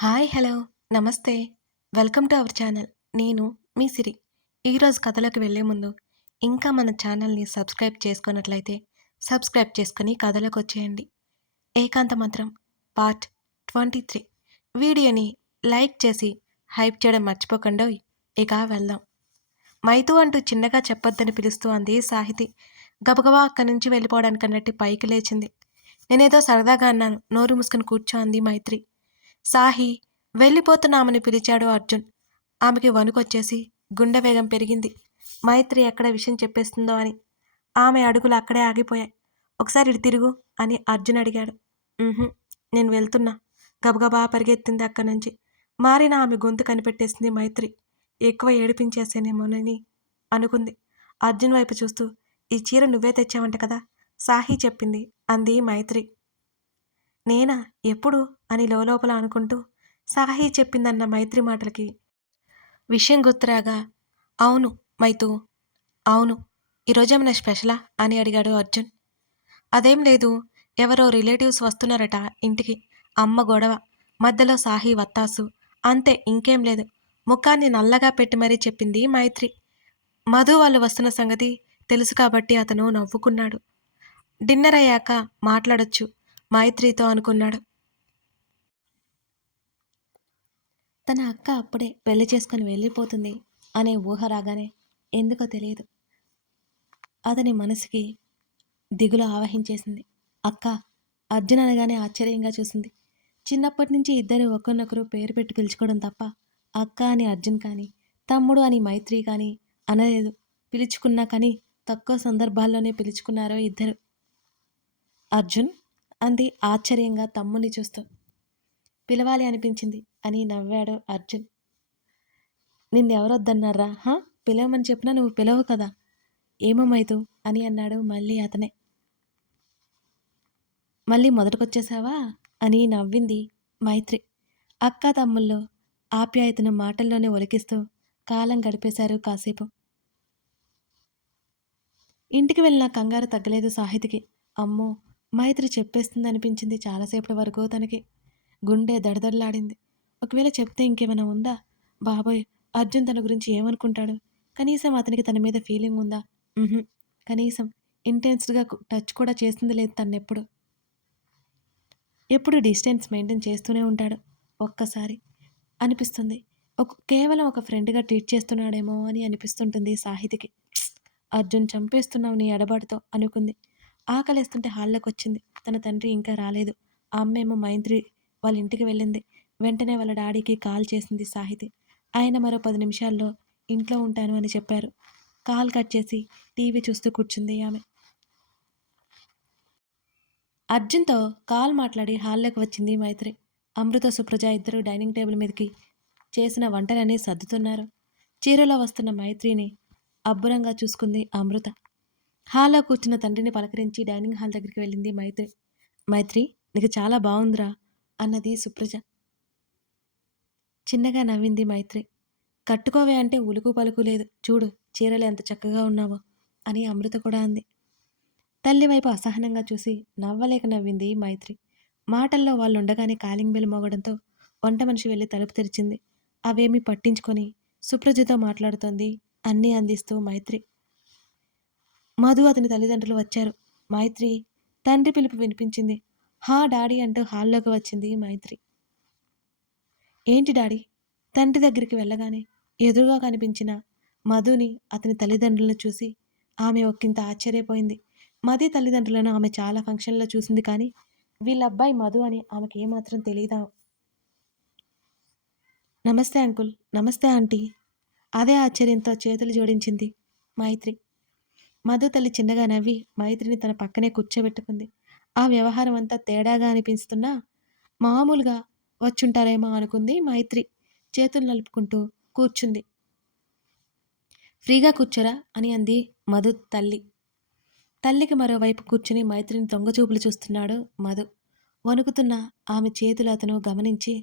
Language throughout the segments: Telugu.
హాయ్ హలో నమస్తే వెల్కమ్ టు అవర్ ఛానల్. నేను మీ సిరి. ఈరోజు కథలోకి వెళ్ళే ముందు ఇంకా మన ఛానల్ని సబ్స్క్రైబ్ చేసుకున్నట్లయితే సబ్స్క్రైబ్ చేసుకొని కథలోకి వచ్చేయండి. ఏకాంత మంత్రం పార్ట్ 23 వీడియోని లైక్ చేసి హైప్ చేయడం మర్చిపోకండోయ్. ఇక వెళ్దాం. మైతు అంటూ చిన్నగా చెప్పొద్దని పిలుస్తూ అంది సాహితి. గబగబా అక్కడి నుంచి వెళ్ళిపోవడానికి అన్నట్టు పైకి లేచింది. నేనేదో సరదాగా అన్నాను, నోరు మూసుకొని కూర్చో అంది మైత్రి. సాహి వెళ్ళిపోతున్నామని పిలిచాడు అర్జున్. ఆమెకి వణుకొచ్చేసి గుండె వేగం పెరిగింది. మైత్రి ఎక్కడ విషయం చెప్పేస్తుందో అని. ఆమె అడుగులు అక్కడే ఆగిపోయాయి. ఒకసారి ఇటు తిరుగు అని అర్జున్ అడిగాడు. "ఉహుం, నేను వెళ్తున్నా." గబగబా పరిగెత్తింది అక్కడి నుంచి. మారిన ఆమె గొంతు కనిపెట్టేసింది మైత్రి. ఎక్కువ ఏడిపించేసేనేమోనని అనుకుంది. అర్జున్ వైపు చూస్తూ, "ఈ చీర నువ్వే తెచ్చావంట కదా, సాహి చెప్పింది" అంది మైత్రి. నేనా? ఎప్పుడు? అని లోలోపల అనుకుంటూ సాహి చెప్పిందన్న మైత్రి మాటలకి విషయం గుర్తురాగా, అవును మైతూ, అవును. ఈరోజేమైనా స్పెషలా అని అడిగాడు అర్జున్. అదేం లేదు, ఎవరో రిలేటివ్స్ వస్తున్నారట ఇంటికి. అమ్మ గొడవ, మధ్యలో సాహి వత్తాసు, అంతే ఇంకేం లేదు. ముఖాన్ని నల్లగా పెట్టి మరీ చెప్పింది మైత్రి. మధు వాళ్ళు వస్తున్న సంగతి తెలుసు కాబట్టి అతను నవ్వుకున్నాడు. డిన్నర్ అయ్యాక మాట్లాడొచ్చు మైత్రితో అనుకున్నాడు. తన అక్క అప్పుడే పెళ్లి చేసుకుని వెళ్ళిపోతుంది అనే ఊహ రాగానే ఎందుకో తెలియదు అతని మనసుకి దిగులు ఆవహించేసింది. అక్క, అర్జున్ అనగానే ఆశ్చర్యంగా చూసింది. చిన్నప్పటి నుంచి ఇద్దరు ఒకరినొకరు పేరు పెట్టి పిలుచుకోవడం తప్ప అక్క అని అర్జున్ కానీ, తమ్ముడు అని మైత్రి కానీ అనలేదు. పిలుచుకున్నా కానీ తక్కువ సందర్భాల్లోనే పిలుచుకున్నారో ఇద్దరు. అర్జున్ అంది ఆశ్చర్యంగా తమ్ముని చూస్తూ. పిలవాలి అనిపించింది అని నవ్వాడు అర్జున్. నిన్నెవరొద్దన్నారా? పిలవమని చెప్పినా నువ్వు పిలవు కదా. ఏమమ్మైతు అని అన్నాడు మళ్ళీ అతనే. మళ్ళీ మొదటికొచ్చేసావా అని నవ్వింది మైత్రి. అక్క తమ్ముళ్ళు ఆప్యాయతను మాటల్లోనే ఒలికిస్తూ కాలం గడిపేశారు కాసేపు. ఇంటికి వెళ్ళిన కంగారు తగ్గలేదు సాహితికి. అమ్మో, మైత్రి చెప్పేస్తుందనిపించింది చాలాసేపటి వరకు తనకి. గుండె దడదడలాడింది. ఒకవేళ చెప్తే ఇంకేమైనా ఉందా? బాబోయ్, అర్జున్ తన గురించి ఏమనుకుంటాడు? కనీసం అతనికి తన మీద ఫీలింగ్ ఉందా? ఉహుం, కనీసం ఇంటెన్స్డ్గా టచ్ కూడా చేసింది లేదు తన్నెప్పుడు. ఎప్పుడు డిస్టెన్స్ మెయింటైన్ చేస్తూనే ఉంటాడు. ఒక్కసారి అనిపిస్తుంది కేవలం ఒక ఫ్రెండ్గా ట్రీట్ చేస్తున్నాడేమో అని అనిపిస్తుంటుంది సాహితికి. అర్జున్, చంపేస్తున్నావు నీ ఎడబాటుతో అనుకుంది. ఆకలేస్తుంటే హాల్లోకి వచ్చింది. తన తండ్రి ఇంకా రాలేదు. ఆ అమ్మేమో మైత్రి వాళ్ళ ఇంటికి వెళ్ళింది. వెంటనే వాళ్ళ డాడీకి కాల్ చేసింది సాహితి. ఆయన మరో 10 నిమిషాల్లో ఇంట్లో ఉంటాను అని చెప్పారు. కాల్ కట్ చేసి టీవీ చూస్తూ కూర్చుంది ఆమె. అర్జున్తో కాల్ మాట్లాడి హాల్లోకి వచ్చింది మైత్రి. అమృత, సుప్రజ ఇద్దరు డైనింగ్ టేబుల్ మీదకి చేసిన వంటలన్నీ సర్దుతున్నారు. చీరలో వస్తున్న మైత్రిని అబ్బురంగా చూసుకుంది అమృత. హాల్లో కూర్చున్న తండ్రిని పలకరించి డైనింగ్ హాల్ దగ్గరికి వెళ్ళింది మైత్రి. మైత్రి, నీకు చాలా బాగుందిరా అన్నది సుప్రజ. చిన్నగా నవ్వింది మైత్రి. కట్టుకోవే అంటే ఉలుకు పలుకు లేదు. చూడు చీరలు ఎంత చక్కగా ఉన్నావో అని అమృత కూడా అంది. తల్లి వైపు అసహనంగా చూసి నవ్వలేక నవ్వింది మైత్రి. మాటల్లో వాళ్ళుండగానే కాలింగ్ బెల్ మోగడంతో వంట మనిషి వెళ్ళి తలుపు తెరిచింది. అవేమీ పట్టించుకొని సుప్రజతో మాట్లాడుతోంది అన్నీ అందిస్తూ మైత్రి. మధు, అతని తల్లిదండ్రులు వచ్చారు. మైత్రి తండ్రి పిలుపు వినిపించింది. హా డాడీ అంటూ హాల్లోకి వచ్చింది మైత్రి. ఏంటి డాడీ? తండ్రి దగ్గరికి వెళ్ళగానే ఎదురుగా కనిపించిన మధుని, అతని తల్లిదండ్రులను చూసి ఆమె ఒక్కింత ఆశ్చర్యపోయింది. మధు తల్లిదండ్రులను ఆమె చాలా ఫంక్షన్లో చూసింది కానీ వీళ్ళబ్బాయి మధు అని ఆమెకి ఏమాత్రం తెలీదా? నమస్తే అంకుల్, నమస్తే ఆంటీ. అదే ఆశ్చర్యంతో చేతులు జోడించింది మైత్రి. మధు తల్లి చిన్నగా నవ్వి మైత్రిని తన పక్కనే కూర్చోబెట్టుకుంది. ఆ వ్యవహారం అంతా తేడాగా అనిపిస్తున్నా మామూలుగా వచ్చుంటారేమో అనుకుంది మైత్రి. చేతులు నలుపుకుంటూ కూర్చుంది. ఫ్రీగా కూర్చోరా అని అంది మధు తల్లి. తల్లికి మరోవైపు కూర్చుని మైత్రిని దొంగచూపులు చూస్తున్నాడు మధు. వణుకుతున్న ఆమె చేతులు అతను గమనించి,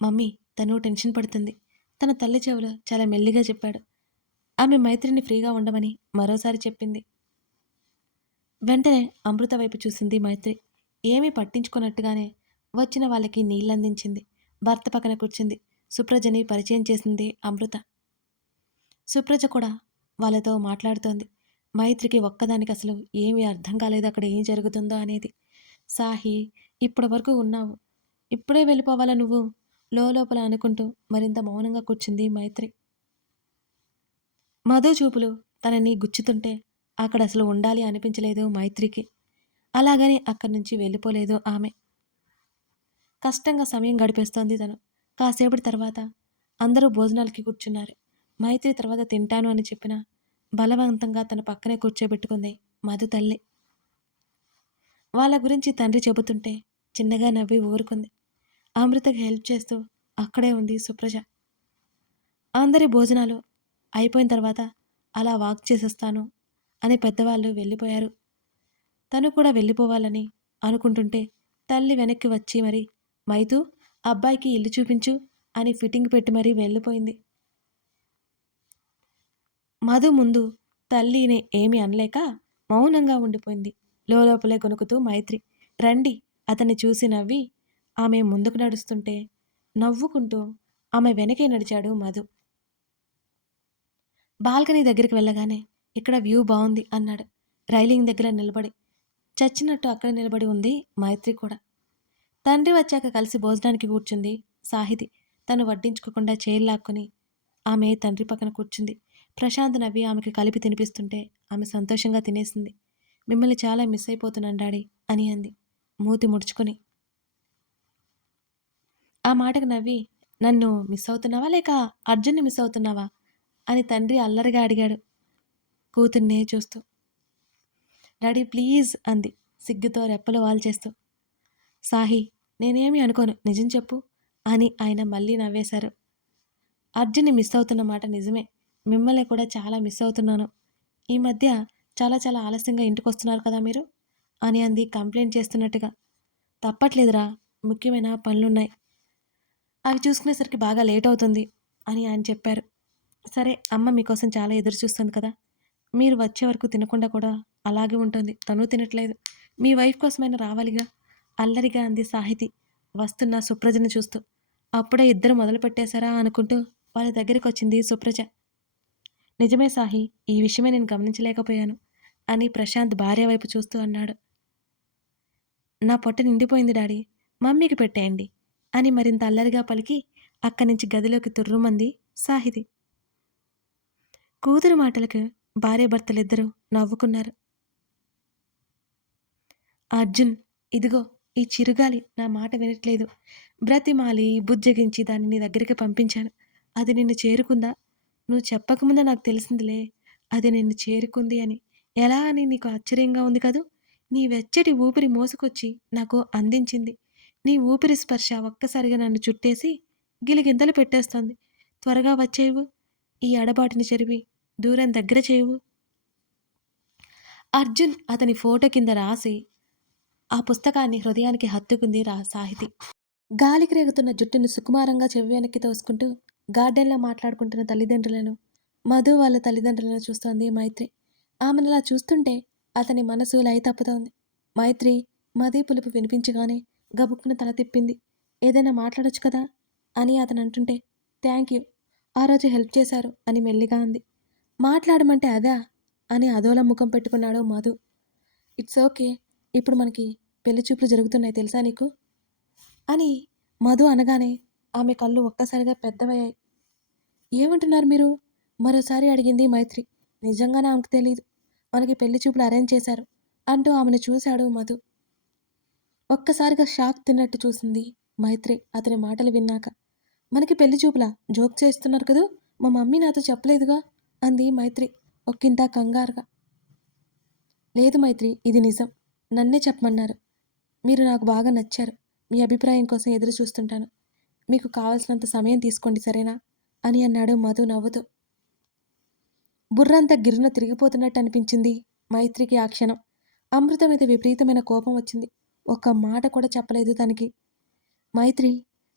మమ్మీ, తను టెన్షన్ పడుతుంది, తన తల్లి చెవులో చాలా మెల్లిగా చెప్పాడు. ఆమె మైత్రిని ఫ్రీగా ఉండమని మరోసారి చెప్పింది. వెంటనే అమృత వైపు చూసింది మైత్రి. ఏమీ పట్టించుకున్నట్టుగానే వచ్చిన వాళ్ళకి నీళ్ళందించింది. భర్త పక్కన కూర్చుంది. సుప్రజని పరిచయం చేసింది అమృత. సుప్రజ కూడా వాళ్ళతో మాట్లాడుతోంది. మైత్రికి ఒక్కదానికి అసలు ఏమీ అర్థం కాలేదు అక్కడ ఏం జరుగుతుందో అనేది. సాహి, ఇప్పటి వరకు ఉన్నావు, ఇప్పుడే వెళ్ళిపోవాలా నువ్వు? లోపల అనుకుంటూ మరింత మౌనంగా కూర్చుంది మైత్రి. మధు చూపులు తనని గుచ్చుతుంటే అక్కడ అసలు ఉండాలి అనిపించలేదు మైత్రికి. అలాగని అక్కడి నుంచి వెళ్ళిపోలేదు ఆమె. కష్టంగా సమయం గడిపేస్తోంది తను. కాసేపటి తర్వాత అందరూ భోజనాలకి కూర్చున్నారు. మైత్రి తర్వాత తింటాను అని చెప్పినా బలవంతంగా తన పక్కనే కూర్చోబెట్టుకుంది మధు తల్లి. వాళ్ళ గురించి తండ్రి చెబుతుంటే చిన్నగా నవ్వి ఊరుకుంది. అమృతకి హెల్ప్ చేస్తూ అక్కడే ఉంది సుప్రజ. అందరి భోజనాలు అయిపోయిన తర్వాత అలా వాక్ చేసేస్తాను అని పెద్దవాళ్ళు వెళ్ళిపోయారు. తను కూడా వెళ్ళిపోవాలని అనుకుంటుంటే తల్లి వెనక్కి వచ్చి మరి, మైతూ, అబ్బాయికి ఇల్లు చూపించు అని ఫిట్టింగ్ పెట్టి మరీ వెళ్ళిపోయింది. మధు ముందు తల్లిని ఏమీ అనలేక మౌనంగా ఉండిపోయింది. లోపలే గొనుకుతూ మైత్రి, రండి, అతన్ని చూసి నవ్వి ఆమె ముందుకు నడుస్తుంటే నవ్వుకుంటూ ఆమె వెనకే నడిచాడు మధు. బాల్కనీ దగ్గరికి వెళ్ళగానే ఇక్కడ వ్యూ బాగుంది అన్నాడు. రైలింగ్ దగ్గర నిలబడి చచ్చినట్టు అక్కడ నిలబడి ఉంది మైత్రి కూడా. తండ్రి వచ్చాక కలిసి భోజనానికి కూర్చుంది సాహితి. తను వడ్డించుకోకుండా చైర్ లాక్కొని ఆమె తండ్రి పక్కన కూర్చుంది. ప్రశాంత్ నవ్వి ఆమెకి కలిపి తినిపిస్తుంటే ఆమె సంతోషంగా తినేసింది. మిమ్మల్ని చాలా మిస్ అయిపోతున్నాను డాడీ అని అంది మూతి ముడుచుకొని. ఆ మాటకు నవ్వి, నన్ను మిస్ అవుతున్నావా లేక అర్జున్ని మిస్ అవుతున్నావా అని తండ్రి అల్లరిగా అడిగాడు కూతుర్నే చూస్తూ. డాడీ ప్లీజ్ అంది సిగ్గుతో రెప్పలు వాల్చేస్తూ. సాహి, నేనేమీ అనుకోను, నిజం చెప్పు అని ఆయన మళ్ళీ నవ్వేశారు. అర్జున్ని మిస్ అవుతున్న మాట నిజమే. మిమ్మల్ని కూడా చాలా మిస్ అవుతున్నాను. ఈ మధ్య చాలా చాలా ఆలస్యంగా ఇంటికి వస్తున్నారు కదా మీరు అని అంది కంప్లైంట్ చేస్తున్నట్టుగా. తప్పట్లేదురా, ముఖ్యమైన పనులున్నాయి, అవి చూసుకునేసరికి బాగా లేట్ అవుతుంది అని ఆయన చెప్పారు. సరే, అమ్మ మీకోసం చాలా ఎదురు చూస్తుంది కదా, మీరు వచ్చే వరకు తినకుండా కూడా అలాగే ఉంటుంది, తను తినట్లేదు, మీ వైఫ్ కోసమైనా రావాలిగా అల్లరిగా అంది సాహితి వస్తున్న సుప్రజను చూస్తూ. అప్పుడే ఇద్దరు మొదలు పెట్టేశారా అనుకుంటూ వాళ్ళ దగ్గరికి వచ్చింది సుప్రజ. నిజమే సాహి, ఈ విషయమే నేను గమనించలేకపోయాను అని ప్రశాంత్ భార్య వైపు చూస్తూ అన్నాడు. నా పొట్ట నిండిపోయింది డాడీ, మమ్మీకి పెట్టేయండి అని మరింత అల్లరిగా పలికి అక్కడి నుంచి గదిలోకి తుర్రుమంది సాహితి. కూతురు మాటలకు భార్యాభర్తలిద్దరూ నవ్వుకున్నారు. అర్జున్, ఇదిగో ఈ చిరుగాలి నా మాట వినట్లేదు, బ్రతిమాలి బుజ్జగించి దాన్ని నీ దగ్గరికి పంపించాను. అది నిన్ను చేరుకుందా? నువ్వు చెప్పకముందే నాకు తెలిసిందిలే అది నిన్ను చేరుకుంది అని. ఎలా అని నీకు ఆశ్చర్యంగా ఉంది కదూ. నీ వెచ్చటి ఊపిరి మోసుకొచ్చి నాకు అందించింది. నీ ఊపిరి స్పర్శ ఒక్కసారిగా నన్ను చుట్టేసి గిలిగింతలు పెట్టేస్తోంది. త్వరగా వచ్చేవు, ఈ ఎడబాటుని చెరిపి దూరం దగ్గర చేయవు. అర్జున్ అతని ఫోటో కింద రాసి ఆ పుస్తకాన్ని హృదయానికి హత్తుకుంది సాహితి. గాలికి రేగుతున్న జుట్టును సుకుమారంగా చెవి వెనక్కి తోసుకుంటూ గార్డెన్లో మాట్లాడుకుంటున్న తల్లిదండ్రులను, మధు వాళ్ళ తల్లిదండ్రులను చూస్తోంది మైత్రి. ఆమెనలా చూస్తుంటే అతని మనసు లయ తప్పుతోంది. మైత్రి మధు పులుపు వినిపించగానే గబుక్కున తల తిప్పింది. ఏదైనా మాట్లాడొచ్చు కదా అని అతను అంటుంటే, థ్యాంక్ యూ, ఆ రోజు హెల్ప్ చేశారు అని మెల్లిగా అంది. మాట్లాడమంటే అదా అని అదోలా ముఖం పెట్టుకున్నాడు మధు. ఇట్స్ ఓకే, ఇప్పుడు మనకి పెళ్లి చూపులు జరుగుతున్నాయి తెలుసా నీకు అని మధు అనగానే ఆమె కళ్ళు ఒక్కసారిగా పెద్దవయ్యాయి. ఏమంటున్నారు మీరు మరోసారి అడిగింది మైత్రి. నిజంగానే ఆమెకు తెలియదు, మనకి పెళ్లి చూపులు అరేంజ్ చేశారు అంటూ ఆమెను చూశాడు మధు. ఒక్కసారిగా షాక్ తిన్నట్టు చూసింది మైత్రి అతని మాటలు విన్నాక. మనకి పెళ్లి చూపులా? జోక్ చేస్తున్నారు కదూ, మా మమ్మీ నాతో చెప్పలేదుగా అంది మైత్రి ఒక్కింత కంగారుగా. లేదు మైత్రి, ఇది నిజం, నన్నే చెప్పమన్నారు. మీరు నాకు బాగా నచ్చారు, మీ అభిప్రాయం కోసం ఎదురు చూస్తుంటాను, మీకు కావాల్సినంత సమయం తీసుకోండి సరేనా అని అన్నాడు మధు నవ్వుతూ. బుర్రంతా గిర్రున తిరిగిపోతున్నట్టు అనిపించింది మైత్రికి ఆ క్షణం. అమృత మీద విపరీతమైన కోపం వచ్చింది. ఒక్క మాట కూడా చెప్పలేదు తనకి. మైత్రి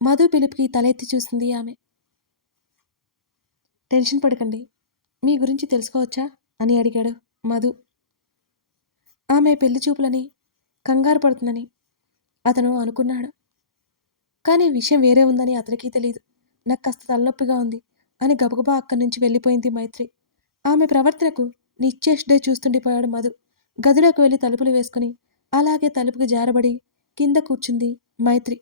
మధు పిలుపుకి తలెత్తి చూసింది ఆమె. టెన్షన్ పడకండి, మీ గురించి తెలుసుకోవచ్చా అని అడిగాడు మధు. ఆమె పెళ్లి చూపులని కంగారు పడుతుందని అతను అనుకున్నాడు. కానీ విషయం వేరే ఉందని అతనికీ తెలీదు. నాకు కాస్త తలనొప్పిగా ఉంది అని గబగబా అక్కడి నుంచి వెళ్ళిపోయింది మైత్రి. ఆమె ప్రవర్తనకు నిశ్చేష్డే చూస్తుండిపోయాడు మధు. గదిలోకి వెళ్ళి తలుపులు వేసుకుని అలాగే తలుపుకి జారబడి కింద కూర్చుంది మైత్రి.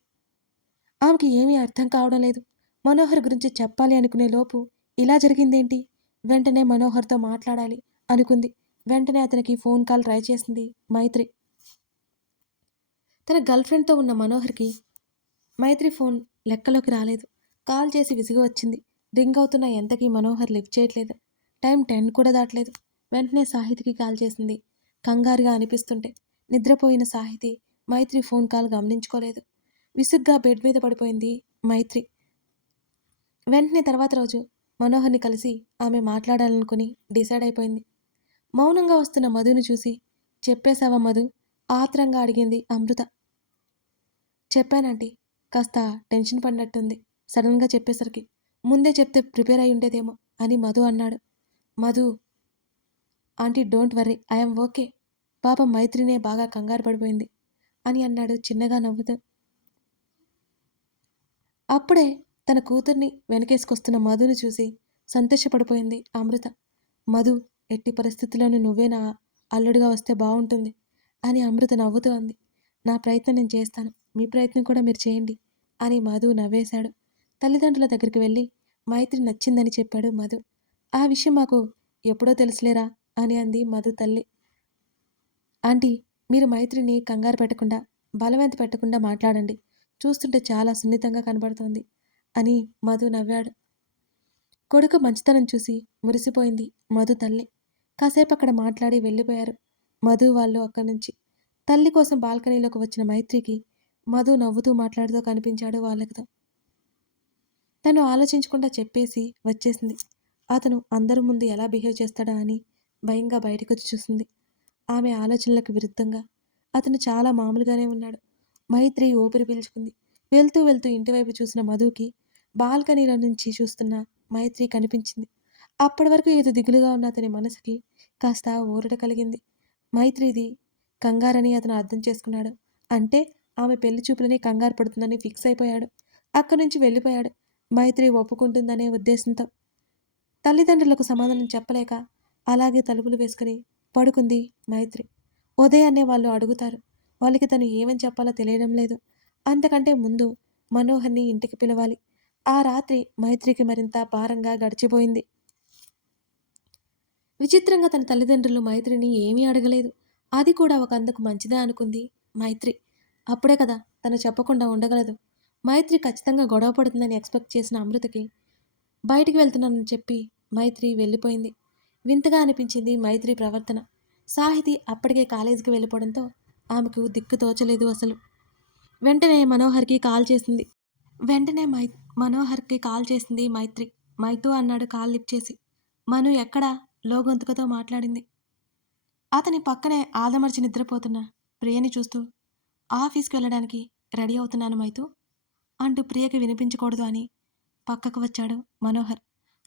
ఆమెకి ఏమీ అర్థం కావడం లేదు. మనోహర్ గురించి చెప్పాలి అనుకునే లోపు ఇలా జరిగిందేంటి? వెంటనే మనోహర్‌తో మాట్లాడాలి అనుకుంది. వెంటనే అతనికి ఫోన్ కాల్ ట్రై చేసింది మైత్రి. తన గర్ల్ ఫ్రెండ్‌తో ఉన్న మనోహర్‌కి మైత్రి ఫోన్ లెక్కలోకి రాలేదు. కాల్ చేసి విసిగి వచ్చింది. రింగ్ అవుతున్న ఎంతకీ మనోహర్ లిఫ్ట్ చేయట్లేదు. టైం 10 కూడా దాటలేదు. వెంటనే సాహితికి కాల్ చేసింది. కంగారుగా అనిపిస్తుంటే నిద్రపోయిన సాహితి మైత్రి ఫోన్ కాల్ గమనించుకోలేదు. విసుగ్గా బెడ్ మీద పడిపోయింది మైత్రి. వెంటనే తర్వాత రోజు మనోహర్‌ని కలిసి ఆమె మాట్లాడాలనుకుని డిసైడ్ అయిపోయింది. మౌనంగా వస్తున్న మధుని చూసి చెప్పేశావా మధు? ఆత్రంగా అడిగింది అమృత. చెప్పానంటీ. కాస్త టెన్షన్ పడినట్టుంది సడన్‌గా చెప్పేసరికి. ముందే చెప్తే ప్రిపేర్ అయి ఉండేదేమో అని మధు అన్నాడు. Madhu aunty don't worry I'm okay. పాపం మైత్రినే బాగా కంగారు పడిపోయింది అని అన్నాడు చిన్నగా నవ్వుతూ. అప్పుడే తన కూతుర్ని వెనకేసుకొస్తున్న మధుని చూసి సంతోషపడిపోయింది అమృత. మధు ఎట్టి పరిస్థితుల్లోనూ నువ్వే నా అల్లుడిగా వస్తే బాగుంటుంది అని అమృత నవ్వుతూ అంది. నా ప్రయత్నం నేను చేస్తాను. మీ ప్రయత్నం కూడా మీరు చేయండి అని మధు నవ్వేశాడు. తల్లిదండ్రుల దగ్గరికి వెళ్ళి మైత్రి నచ్చిందని చెప్పాడు మధు. ఆ విషయం మాకు ఎప్పుడో తెలుసులేరా అని అంది మధు తల్లి. ఆంటీ మీరు మైత్రిని కంగారు పెట్టకుండా బలవంత పెట్టకుండా మాట్లాడండి. చూస్తుంటే చాలా సున్నితంగా కనబడుతోంది అని మధు నవ్వాడు. కొడుకు మంచితనం చూసి మురిసిపోయింది మధు తల్లి. కాసేపు అక్కడ మాట్లాడి వెళ్ళిపోయారు మధు వాళ్ళు అక్కడి నుంచి. తల్లి కోసం బాల్కనీలోకి వచ్చిన మైత్రికి మధు నవ్వుతూ మాట్లాడుతూ కనిపించాడు వాళ్ళతో. తను ఆలోచించకుండా చెప్పేసి వచ్చేసింది. అతను అందరి ముందు ఎలా బిహేవ్ చేస్తాడా అని భయంగా బయటకొచ్చి చూసింది. ఆమె ఆలోచనలకు విరుద్ధంగా అతను చాలా మామూలుగానే ఉన్నాడు. మైత్రి ఊపిరి పీల్చుకుంది. వెళ్తూ వెళ్తూ ఇంటివైపు చూసిన మధుకి బాల్కనీలో నుంచి చూస్తున్న మైత్రి కనిపించింది. అప్పటి వరకు ఏదో దిగులుగా ఉన్న అతని మనసుకి కాస్త ఊరట కలిగింది. మైత్రిది కంగారని అతను అర్థం చేసుకున్నాడు. అంటే ఆమె పెళ్లి చూపులని కంగారు పడుతుందని ఫిక్స్ అయిపోయాడు. అక్కడి నుంచి వెళ్ళిపోయాడు మైత్రి ఒప్పుకుంటుందనే ఉద్దేశంతో. తల్లిదండ్రులకు సమాధానం చెప్పలేక అలాగే తలుపులు వేసుకుని పడుకుంది మైత్రి. ఉదయాన్నే వాళ్ళు అడుగుతారు. వాళ్ళకి తను ఏమని చెప్పాలో తెలియడం లేదు. అంతకంటే ముందు మనోహర్ని ఇంటికి పిలవాలి. ఆ రాత్రి మైత్రికి మరింత భారంగా గడిచిపోయింది. విచిత్రంగా తన తల్లిదండ్రులు మైత్రిని ఏమీ అడగలేదు. అది కూడా ఒక అందుకు మంచిదే అనుకుంది మైత్రి. అప్పుడే కదా తను చెప్పకుండా ఉండగలదు. మైత్రి ఖచ్చితంగా గొడవ పడుతుందని ఎక్స్పెక్ట్ చేసిన అమృతకి బయటికి వెళ్తున్నానని చెప్పి మైత్రి వెళ్ళిపోయింది. వింతగా అనిపించింది మైత్రి ప్రవర్తన. సాహితి అప్పటికే కాలేజీకి వెళ్ళిపోవడంతో ఆమెకు దిక్కు తోచలేదు అసలు. వెంటనే మనోహర్కి కాల్ చేసింది మైత్రి. మైతూ అన్నాడు కాల్ లిఫ్ట్ చేసి. మను ఎక్కడా? లో గొంతుకతో మాట్లాడింది. అతని పక్కనే ఆదమర్చి నిద్రపోతున్న ప్రియని చూస్తూ ఆఫీస్కి వెళ్ళడానికి రెడీ అవుతున్నాను మైతూ అంటూ ప్రియకి వినిపించకూడదు అని పక్కకు వచ్చాడు మనోహర్.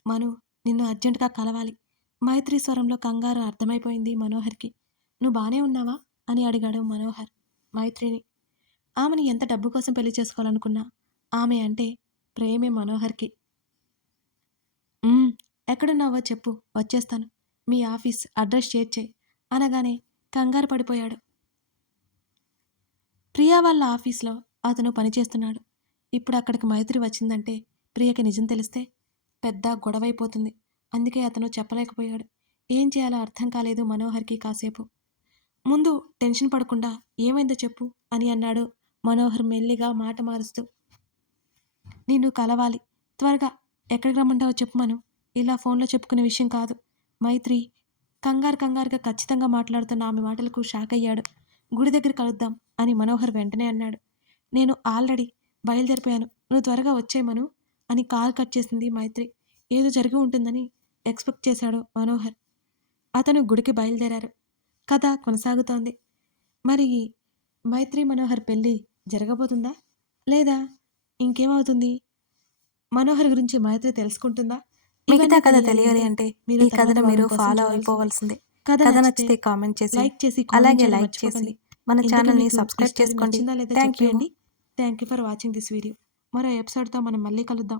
మను నిన్ను అర్జెంటుగా కలవాలి. మైత్రి స్వరంలో కంగారు అర్థమైపోయింది మనోహర్కి. నువ్వు బానే ఉన్నావా అని అడిగాడు మనోహర్ మైత్రిని. ఆమెని ఎంత డబ్బు కోసం పెళ్లి చేసుకోవాలనుకున్నా ఆమె అంటే ప్రేమే మనోహర్కి. ఎక్కడున్నావో చెప్పు వచ్చేస్తాను. మీ ఆఫీస్ అడ్రస్ షేర్ చేయి అనగానే కంగారు పడిపోయాడు. ప్రియా వాళ్ళ ఆఫీస్లో అతను పనిచేస్తున్నాడు. ఇప్పుడు అక్కడికి మైత్రి వచ్చిందంటే ప్రియకి నిజం తెలిస్తే పెద్ద గొడవైపోతుంది. అందుకే అతను చెప్పలేకపోయాడు. ఏం చేయాలో అర్థం కాలేదు మనోహర్కి కాసేపు. ముందు టెన్షన్ పడకుండా ఏమైందో చెప్పు అని అన్నాడు మనోహర్ మెల్లిగా మాట మారుస్తూ. నిన్ను కలవాలి. త్వరగా ఎక్కడికి రమ్మంటావో చెప్పు మను. ఇలా ఫోన్లో చెప్పుకునే విషయం కాదు. మైత్రి కంగారుగా ఖచ్చితంగా మాట్లాడుతున్న ఆమె మాటలకు షాక్ అయ్యాడు. గుడి దగ్గర కలుద్దాం అని మనోహర్ వెంటనే అన్నాడు. నేను ఆల్రెడీ బయలుదేరిపోయాను. నువ్వు త్వరగా వచ్చేయ్ మను అని కాల్ కట్ చేసింది మైత్రి. ఏదో జరిగి ఉంటుందని ఎక్స్పెక్ట్ చేశాడు మనోహర్. అతను గుడికి బయలుదేరారు. కథ కొనసాగుతోంది. మరి మైత్రి మనోహర్ పెళ్ళి జరగబోతుందా లేదా ఇంకేమవుతుంది? మనోహర్ గురించి మైత్రి తెలుసుకుంటుందా? మిగతా ఇవన్నీ కథ తెలియాలి తెలియాలి అంటే మీరు ఈ తర్వాత కథను భాగం మీరు కోసం ఫాలో చూడాల్సిందే. అయిపోవాల్సిందే. కథ కథ నచ్చితే నచ్చితే కామెంట్ చేసి లైక్ చేసి కామెంట్ అలాగే చేయడం లైక్ చేసి మర్చిపోకండి. మన ఇంతకీ ఛానల్ని మీకు ఈ సబ్స్క్రైబ్ స్టోరీ చేసుకోండి. నచ్చిందా లేదా థ్యాంక్ యూ. చెప్పేయండి. Thank you for watching this video. మరో ఎపిసోడ్‌తో మనం మళ్ళీ కలుద్దాం.